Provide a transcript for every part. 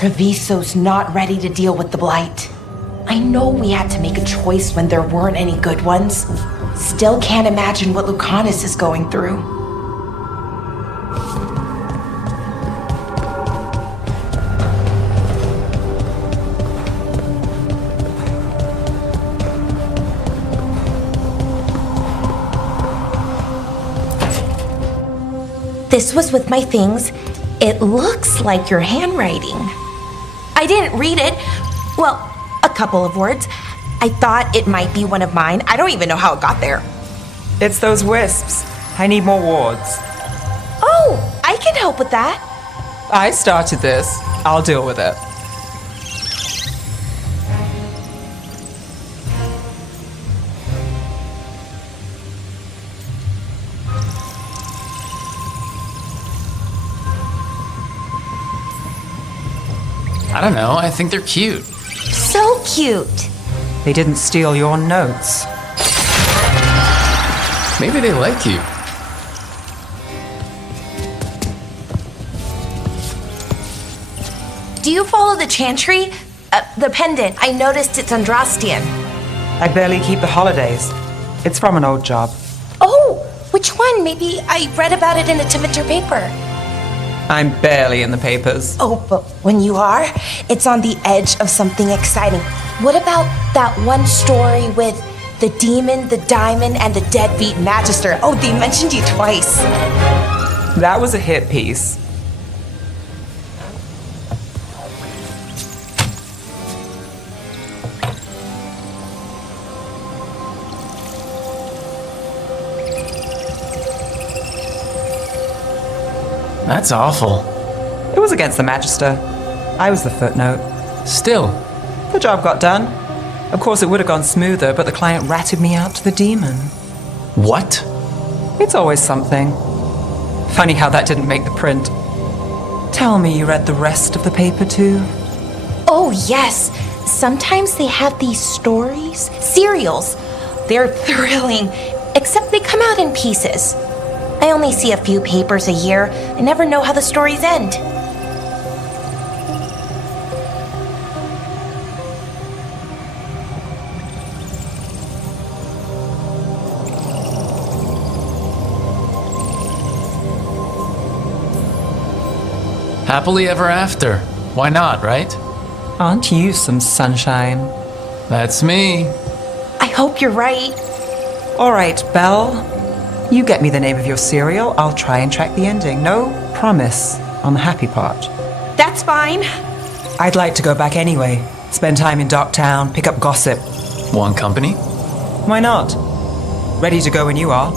Treviso's not ready to deal with the Blight. I know we had to make a choice when there weren't any good ones. Still can't imagine what Lucanus is going through. This was with my things. It looks like your handwriting. I didn't read it. Well, a couple of words. I thought it might be one of mine. I don't even know how it got there. It's those wisps. I need more wards. Oh, I can help with that. I started this. I'll deal with it. I don't know, I think they're cute. So cute. They didn't steal your notes. Maybe they like you. Do you follow the chantry? The pendant. I noticed it's Andrastian. I barely keep the holidays. It's from an old job. Oh, which one? Maybe I read about it in a Timidor paper. I'm barely in the papers. Oh, but when you are, it's on the edge of something exciting. What about that one story with the demon, the diamond, and the deadbeat magister? Oh, they mentioned you twice. That was a hit piece. That's awful. It was against the Magister. I was the footnote. Still. The job got done. Of course, it would have gone smoother, but the client ratted me out to the demon. What? It's always something. Funny how that didn't make the print. Tell me you read the rest of the paper too? Oh, yes. Sometimes they have these stories, serials. They're thrilling, except they come out in pieces. I only see a few papers a year. I never know how the stories end. Happily ever after. Why not, right? Aren't you some sunshine? That's me. I hope you're right. All right, Belle. You get me the name of your cereal, I'll try and track the ending. No promise on the happy part. That's fine. I'd like to go back anyway. Spend time in Docktown, pick up gossip. Want company? Why not? Ready to go when you are.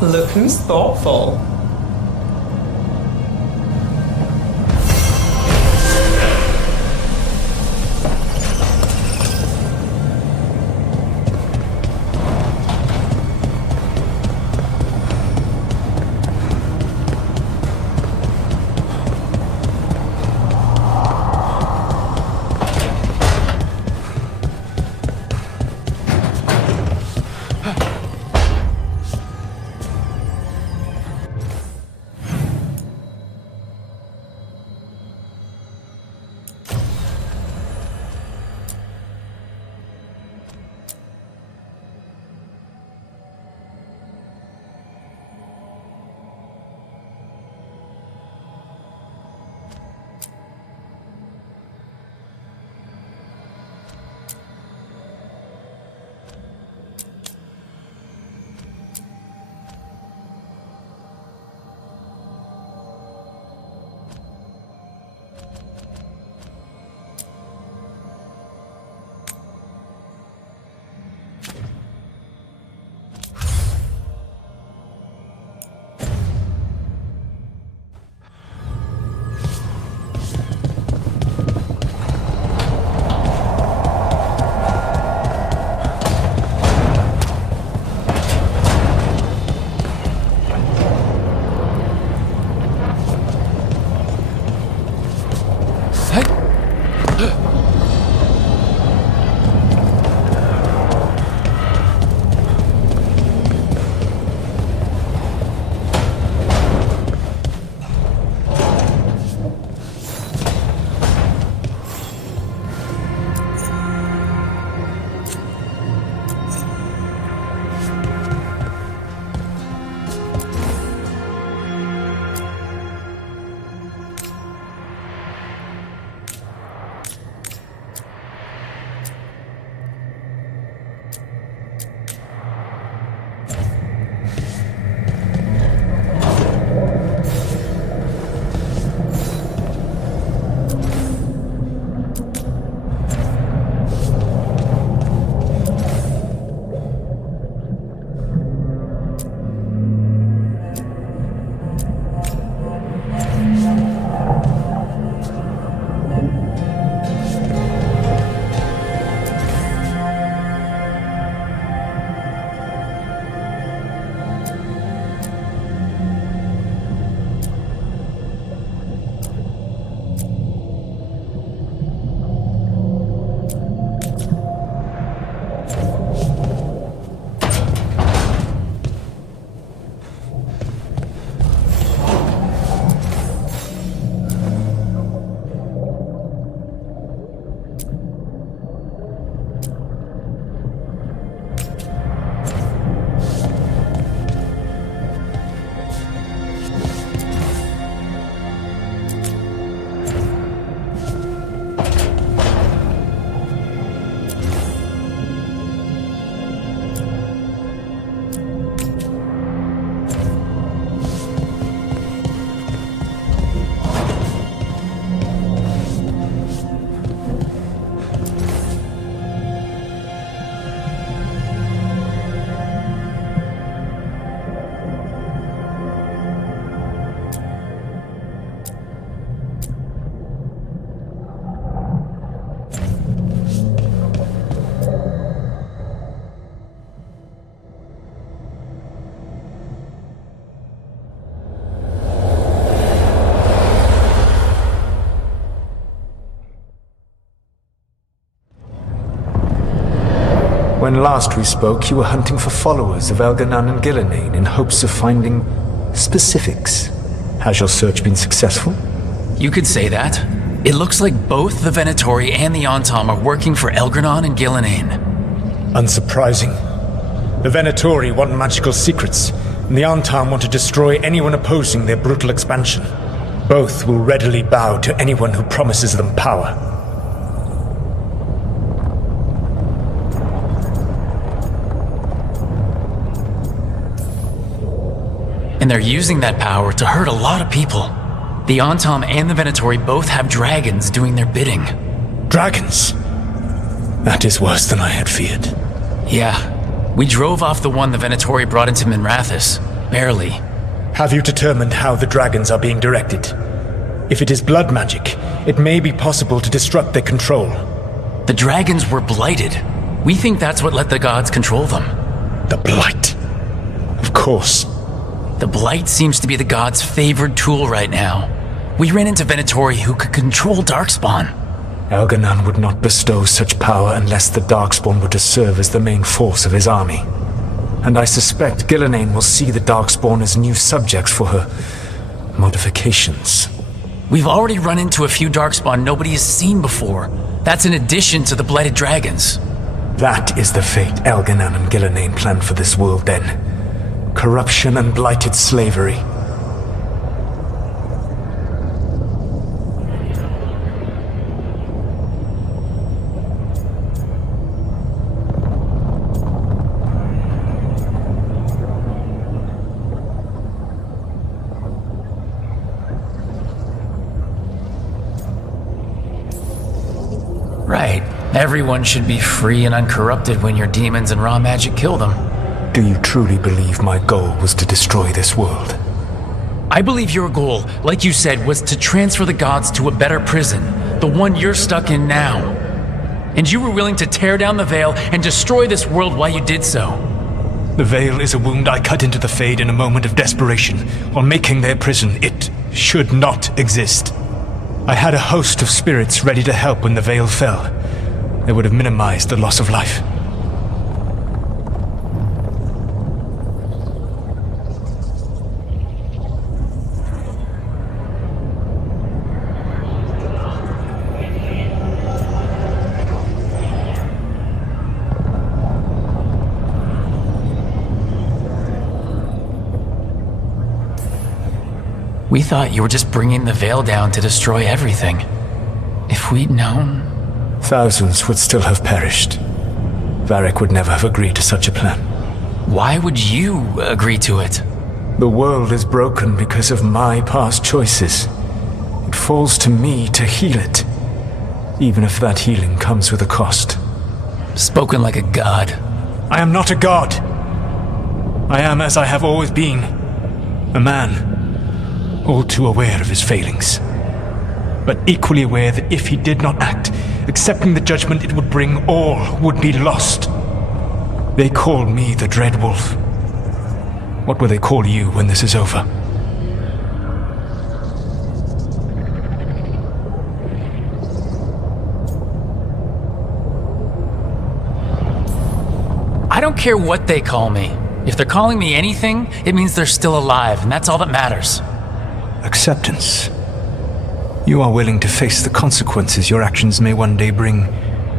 Look who's thoughtful. When last we spoke, you were hunting for followers of Elganon and Gillenane in hopes of finding specifics. Has your search been successful? You could say that. It looks like both the Venatori and the Antom are working for Elganon and Gillenane. Unsurprising. The Venatori want magical secrets, and the Antom want to destroy anyone opposing their brutal expansion. Both will readily bow to anyone who promises them power. And they're using that power to hurt a lot of people. The Antom and the Venatori both have dragons doing their bidding. Dragons? That is worse than I had feared. Yeah. We drove off the one the Venatori brought into Minrathous. Barely. Have you determined how the dragons are being directed? If it is blood magic, it may be possible to disrupt their control. The dragons were blighted. We think that's what let the gods control them. The Blight. Of course. The Blight seems to be the gods' favored tool right now. We ran into Venatori who could control Darkspawn. Elganon would not bestow such power unless the Darkspawn were to serve as the main force of his army. And I suspect Gillenane will see the Darkspawn as new subjects for her modifications. We've already run into a few Darkspawn nobody has seen before. That's in addition to the Blighted Dragons. That is the fate Elganon and Gillenane planned for this world then. Corruption and blighted slavery. Right. Everyone should be free and uncorrupted when your demons and raw magic kill them. Do you truly believe my goal was to destroy this world? I believe your goal, like you said, was to transfer the gods to a better prison, the one you're stuck in now. And you were willing to tear down the veil and destroy this world while you did so. The veil is a wound I cut into the Fade in a moment of desperation, while making their prison. It should not exist. I had a host of spirits ready to help when the veil fell. They would have minimized the loss of life. We thought you were just bringing the veil down to destroy everything. If we'd known... Thousands would still have perished. Varric would never have agreed to such a plan. Why would you agree to it? The world is broken because of my past choices. It falls to me to heal it, even if that healing comes with a cost. Spoken like a god. I am not a god. I am as I have always been, a man. All too aware of his failings, but equally aware that if he did not act, accepting the judgment it would bring, all would be lost. They call me the Dread Wolf. What will they call you when this is over? I don't care what they call me. If they're calling me anything, it means they're still alive, and that's all that matters. Acceptance. You are willing to face the consequences your actions may one day bring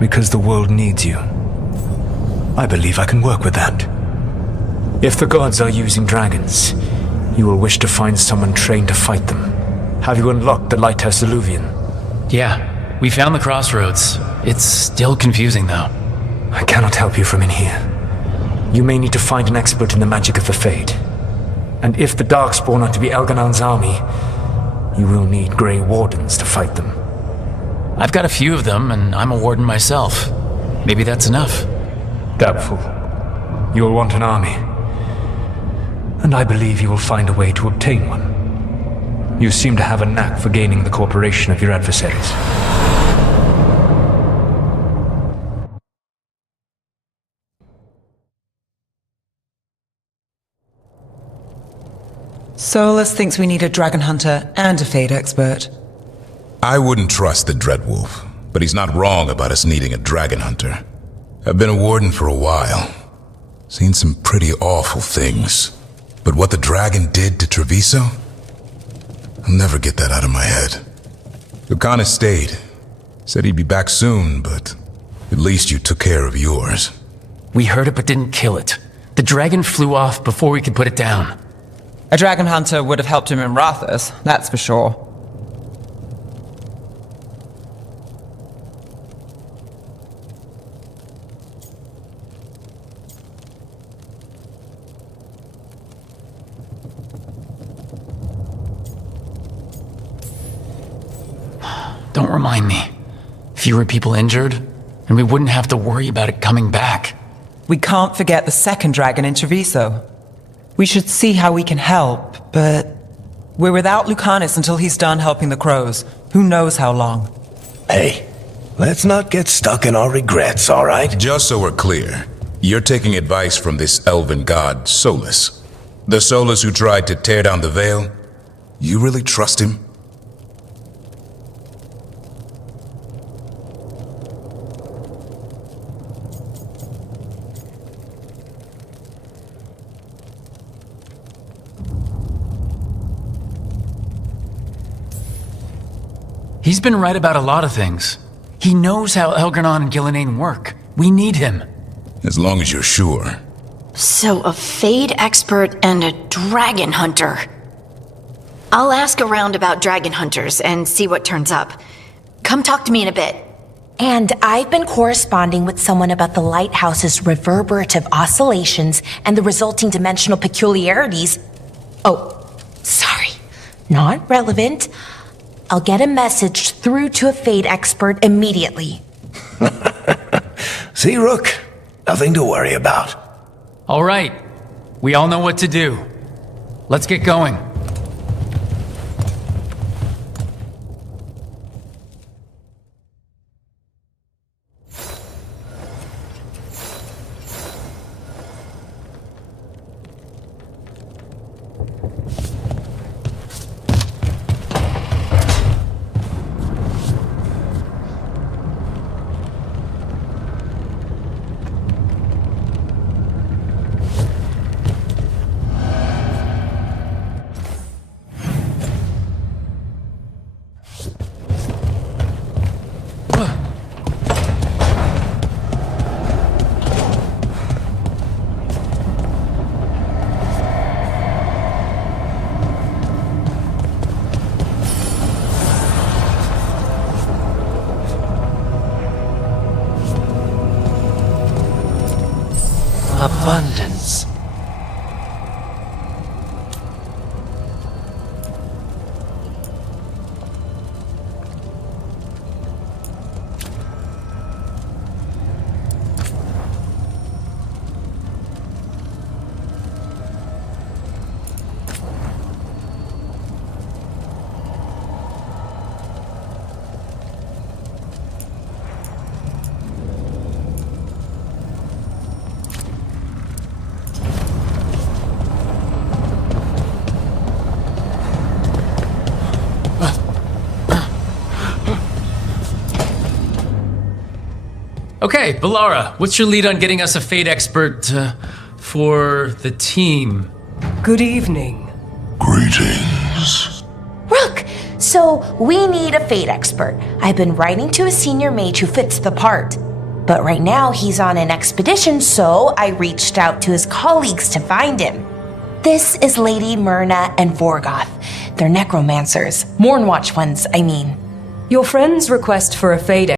because the world needs you. I believe I can work with that. If the gods are using dragons, you will wish to find someone trained to fight them. Have you unlocked the Lighthouse Illuvian? Yeah, we found the crossroads. It's still confusing, though. I cannot help you from in here. You may need to find an expert in the magic of the Fade. And if the Darkspawn are to be Elganon's army, you will need Grey Wardens to fight them. I've got a few of them, and I'm a warden myself. Maybe that's enough. Doubtful. You will want an army. And I believe you will find a way to obtain one. You seem to have a knack for gaining the cooperation of your adversaries. Solus thinks we need a dragon hunter and a Fade expert. I wouldn't trust the Dreadwolf, but he's not wrong about us needing a dragon hunter. I've been a warden for a while. Seen some pretty awful things. But what the dragon did to Treviso? I'll never get that out of my head. Lucanus stayed. Said he'd be back soon, but at least you took care of yours. We heard it but didn't kill it. The dragon flew off before we could put it down. A dragon hunter would have helped him in Rathus, that's for sure. Don't remind me. Fewer people injured, and we wouldn't have to worry about it coming back. We can't forget the second dragon in Treviso. We should see how we can help, but we're without Lucanus until he's done helping the crows. Who knows how long? Hey, let's not get stuck in our regrets, all right? Just so we're clear, you're taking advice from this elven god, Solus. The Solus who tried to tear down the veil? You really trust him? He's been right about a lot of things. He knows how Elgarnon and Gillenane work. We need him. As long as you're sure. So a Fade expert and a dragon hunter. I'll ask around about dragon hunters and see what turns up. Come talk to me in a bit. And I've been corresponding with someone about the lighthouse's reverberative oscillations and the resulting dimensional peculiarities. Oh, sorry. Not relevant. I'll get a message through to a Fade expert immediately. See, Rook? Nothing to worry about. All right. We all know what to do. Let's get going. abundance. Okay, Balara, what's your lead on getting us a Fate expert for the team? Good evening. Greetings. Rook, so we need a Fate expert. I've been writing to a senior mage who fits the part. But right now he's on an expedition, so I reached out to his colleagues to find him. This is Lady Myrna and Vorgoth. They're necromancers. Mornwatch ones, I mean. Your friend's request for a Fade